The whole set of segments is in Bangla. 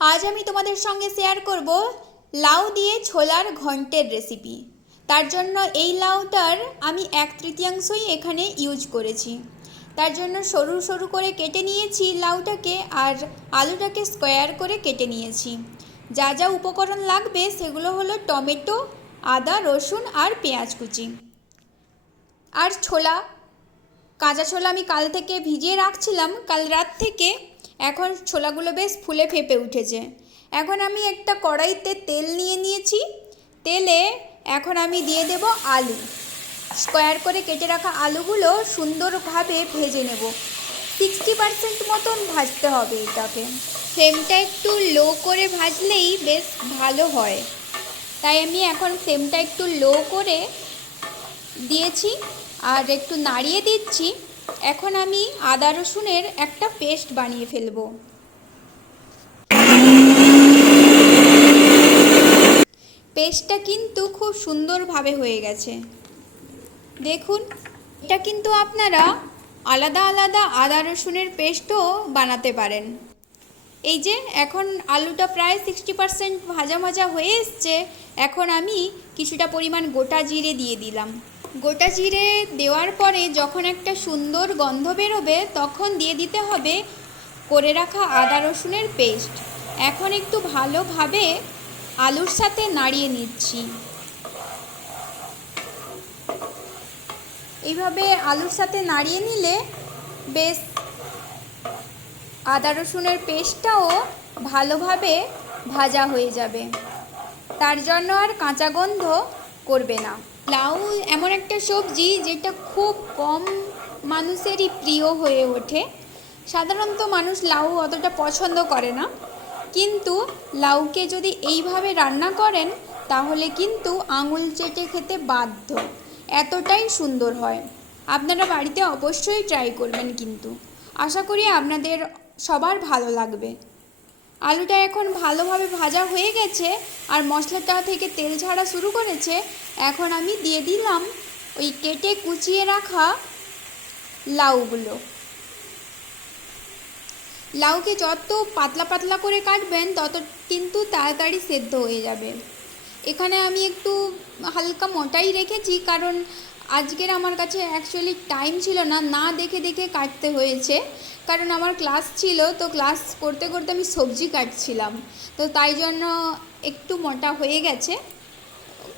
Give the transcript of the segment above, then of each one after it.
আজ আমি তোমাদের সঙ্গে শেয়ার করব লাউ দিয়ে ছোলার ঘন্টের রেসিপি। তার জন্য এই লাউটার আমি 1/3 এখানে ইউজ করেছি। তার জন্য সরু সরু করে কেটে নিয়েছি লাউটাকে, আর আলুটাকে স্কোয়ার করে কেটে নিয়েছি। যা যা উপকরণ লাগবে সেগুলো হলো টমেটো, আদা, রসুন আর পেঁয়াজ কুচি। আর ছোলা, কাঁচা ছোলা আমি কাল থেকে ভিজিয়ে রাখছিলাম, কাল রাত থেকে। এখন ছোলাগুলো বেশ ফুলে ফেপে উঠেছে। এখন আমি একটা কড়াইতে তেল নিয়ে নিয়েছি। তেলে এখন আমি দিয়ে দেব আলু। স্কোয়ার করে কেটে রাখা আলুগুলো সুন্দরভাবে ভেজে নেব। 60% মতন ভাজতে হবে এটাকে। ফ্লেমটা একটু লো করে ভাজলেই বেশ ভালো হয়, তাই আমি এখন ফ্লেমটা একটু লো করে দিয়েছি আর একটু নাড়িয়ে দিচ্ছি। এখন আমি আদা রসুনের একটা পেস্ট বানিয়ে ফেলবো। পেস্টটা কিন্তু খুব সুন্দরভাবে হয়ে গেছে, দেখুন। এটা কিন্তু আপনারা আলাদা আলাদা আদা রসুনের পেস্টও বানাতে পারেন। এই যে এখন আলুটা প্রায় 60% ভাজা ভাজা হয়ে এসছে। এখন আমি কিছুটা পরিমাণ গোটা জিরে দিয়ে দিলাম। গোটা জিরে দেওয়ার পরে যখন একটা সুন্দর গন্ধ বেরোবে তখন দিয়ে দিতে হবে করে রাখা আদা রসুনের পেস্ট। এখন একটু ভালোভাবে আলুর সাথে নাড়িয়ে নিচ্ছি। এইভাবে আলুর সাথে নাড়িয়ে নিলে বেশ আদা রসুনের পেস্টটাও ভালোভাবে ভাজা হয়ে যাবে, তার জন্য আর কাঁচা গন্ধ করবে না। লাউ এমন একটা সবজি যেটা খুব কম মানুষেরই প্রিয় হয়ে ওঠে। সাধারণত মানুষ লাউ অতটা পছন্দ করে না, কিন্তু লাউকে যদি এইভাবে রান্না করেন তাহলে কিন্তু আঙুল চেটে খেতে বাধ্য, এতটাই সুন্দর হয়। আপনারা বাড়িতে অবশ্যই ট্রাই করবেন, কিন্তু আশা করি আপনাদের সবার ভালো লাগবে। আলুটা এখন ভালোভাবে ভাজা হয়ে গেছে আর মশলাটা থেকে তেল ছাড়া শুরু করেছে। এখন আমি দিয়ে দিলাম ওই কেটে কুচিয়ে রাখা লাউগুলো। লাউকে যত পাতলা পাতলা করে কাটবেন তত কিন্তু তাড়াতাড়ি সেদ্ধ হয়ে যাবে। এখানে আমি একটু হালকা মোটাই রেখেছি, কারণ আজকের আমার কাছে অ্যাকচুয়ালি টাইম ছিল না, না দেখে দেখে কাটতে হয়েছে। কারণ আমার ক্লাস ছিল, তো ক্লাস করতে করতে আমি সবজি কাটছিলাম, তো তাই জন্য একটু মোটা হয়ে গেছে।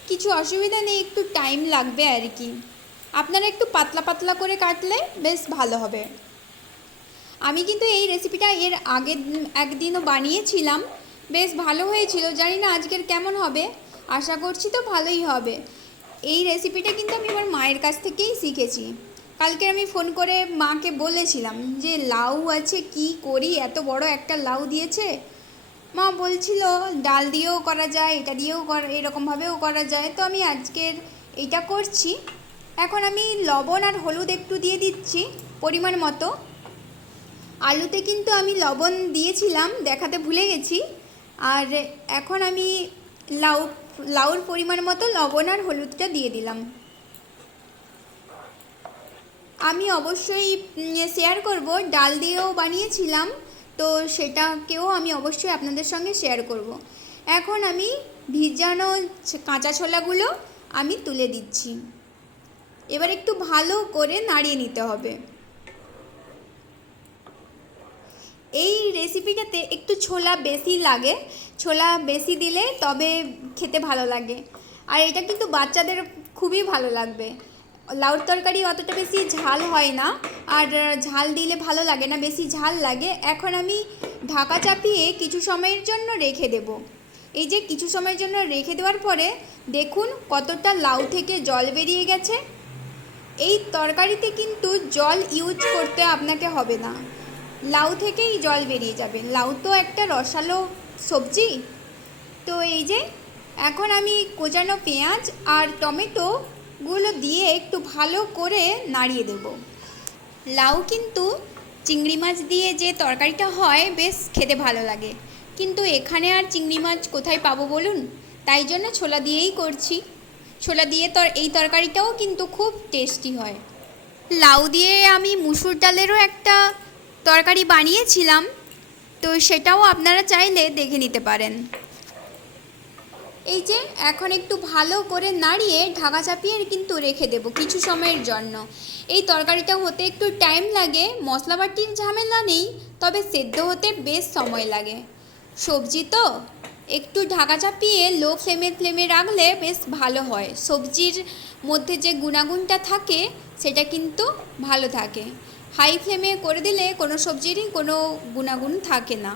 কিছু অসুবিধা নেই, একটু টাইম লাগবে আর কি। আপনারা একটু পাতলা পাতলা করে কাটলে বেশ ভালো হবে। আমি কিন্তু এই রেসিপিটা এর আগের একদিনও বানিয়েছিলাম, বেশ ভালো হয়েছিল। জানি না আজকের কেমন হবে, আশা করছি তো ভালোই হবে। এই রেসিপিটা কিন্তু আমি আমার মায়ের কাছ থেকেই শিখেছি। কালকে আমি ফোন করে মাকে বলেছিলাম যে লাউ আছে, কি করি, এত বড় একটা লাউ দিয়েছে। মা বলছিল ডাল দিয়েও করা যায়, এটা দিয়েও এরকমভাবেও করা যায়, তো আমি আজকের এইটা করছি। এখন আমি লবণ আর হলুদ একটু দিয়ে দিচ্ছি পরিমাণ মতো। আলুতে কিন্তু আমি লবণ দিয়েছিলাম, দেখাতে ভুলে গেছি। আর এখন আমি লাউর পরিমাণ মতো লবণ আর হলুদটা দিয়ে দিলাম। আমি অবশ্যই শেয়ার করব, ডাল দিয়েও বানিয়েছিলাম, তো সেটাকেও আমি অবশ্যই আপনাদের সঙ্গে শেয়ার করব। এখন আমি ভিজানো কাঁচা ছোলাগুলো আমি তুলে দিচ্ছি। এবার একটু ভালো করে নাড়িয়ে নিতে হবে। এই রেসিপিটাতে একটু ছোলা বেশি লাগে, ছোলা বেশি দিলে তবে খেতে ভালো লাগে। আর এটা কিন্তু বাচ্চাদের খুবই ভালো লাগবে। লাউর তরকারি অতটা বেশি ঝাল হয় না, আর ঝাল দিলে ভালো লাগে না, বেশি ঝাল লাগে। এখন আমি ঢাকা চাপিয়ে কিছু সময়ের জন্য রেখে দেব। এই যে কিছু সময়ের জন্য রেখে দেওয়ার পরে দেখুন কতটা লাউ থেকে জল বেরিয়ে গেছে। এই তরকারিতে কিন্তু জল ইউজ করতে আপনাকে হবে না, লাউ থেকেই জল বেরিয়ে যাবে। লাউ তো একটা রসালো সবজি। তো এই যে এখন আমি কোচানো পেঁয়াজ আর টমেটোগুলো দিয়ে একটু ভালো করে নাড়িয়ে দেব। লাউ কিন্তু চিংড়ি মাছ দিয়ে যে তরকারিটা হয় বেশ খেতে ভালো লাগে, কিন্তু এখানে আর চিংড়ি মাছ কোথায় পাবো বলুন, তাই জন্য ছোলা দিয়েই করছি। ছোলা দিয়ে এই তরকারিটাও কিন্তু খুব টেস্টি হয়। লাউ দিয়ে আমি মুসুর ডালেরও একটা তরকারি বানিয়েছিলাম, তো সেটাও আপনারা চাইলে দেখে নিতে পারেন। এই যে এখন একটু ভালো করে নাড়িয়ে ঢাকা চাপিয়ে কিন্তু রেখে দেব কিছু সময়ের জন্য। এই তরকারিটা হতে একটু টাইম লাগে, মশলা বাটির ঝামেলা নেই, তবে সেদ্ধ হতে বেশ সময় লাগে। সবজি তো একটু ঢাকা চাপিয়ে লো ফ্লেমে রাখলে বেশ ভালো হয়, সবজির মধ্যে যে গুণাগুণটা থাকে সেটা কিন্তু ভালো থাকে। হাই ফ্লেমে করে দিলে কোনো সবজিরই কোনো গুণাগুণ থাকে না।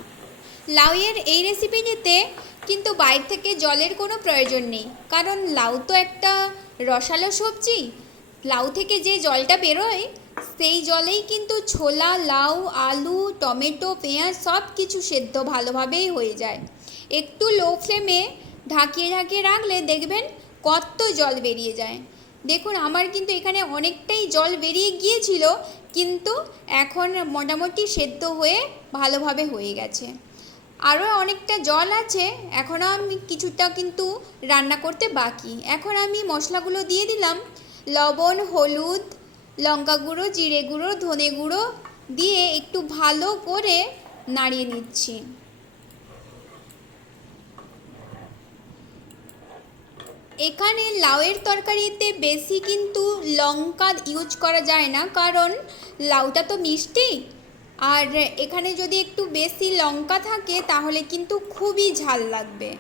লাউয়ের এই রেসিপিটিতে কিন্তু বাইরে থেকে জলের কোনো প্রয়োজন নেই, কারণ লাউ তো একটা রসালো সবজি। লাউ থেকে যে জলটা বেরোয় সেই জলেই কিন্তু ছোলা, লাউ, আলু, টমেটো, পেঁয়াজ সব কিছু সেদ্ধ ভালোভাবেই হয়ে যায়। একটু লো ফ্লেমে ঢাকিয়ে রাখলে দেখবেন কত জল বেরিয়ে যায়। দেখুন আমার কিন্তু এখানে অনেকটাই জল বেরিয়ে গিয়েছিল, কিন্তু এখন মোটামুটি সেদ্ধ হয়ে ভালোভাবে হয়ে গেছে। আরও অনেকটা জল আছে, এখনও আমি কিছুটা কিন্তু রান্না করতে বাকি। এখন আমি মশলাগুলো দিয়ে দিলাম, লবণ, হলুদ, লঙ্কা গুঁড়ো, জিরে গুঁড়ো, ধনে গুঁড়ো দিয়ে একটু ভালো করে নাড়িয়ে নিচ্ছি। এখানে লাউয়ের তরকারিতে বেশি কিন্তু লঙ্কা ইউজ করা যায় না, কারণ লাউটা তো মিষ্টি, আর এখানে যদি একটু বেশি লঙ্কা থাকে তাহলে কিন্তু খুবই ঝাল লাগবে।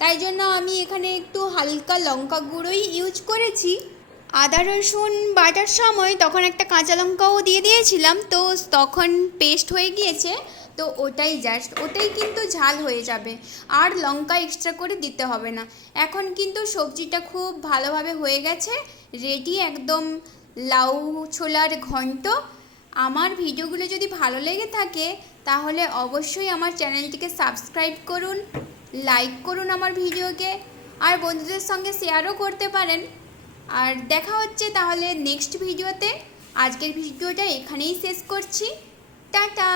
তাই জন্য আমি এখানে একটু হালকা লঙ্কা গুঁড়োই ইউজ করেছি। আদা রসুন বাটার সময় তখন একটা কাঁচা লঙ্কাও দিয়ে দিয়েছিলাম, তো তখন পেস্ট হয়ে গিয়েছে, তো ওটাই কিন্তু ঝাল হয়ে যাবে, আর লঙ্কা এক্সট্রা করে দিতে হবে না। এখন কিন্তু সবজিটা খুব ভালোভাবে হয়ে গেছে, রেডি একদম লাউ ছোলার ঘন্ট। আমার ভিডিওগুলো যদি ভালো লেগে থাকে তাহলে অবশ্যই আমার চ্যানেলটিকে সাবস্ক্রাইব করুন, লাইক করুন আমার ভিডিওকে, আর বন্ধুদের সঙ্গে শেয়ারও করতে পারেন। আর দেখা হচ্ছে তাহলে নেক্সট ভিডিওতে। আজকের ভিডিওটা এখানেই শেষ করছি। টাটা।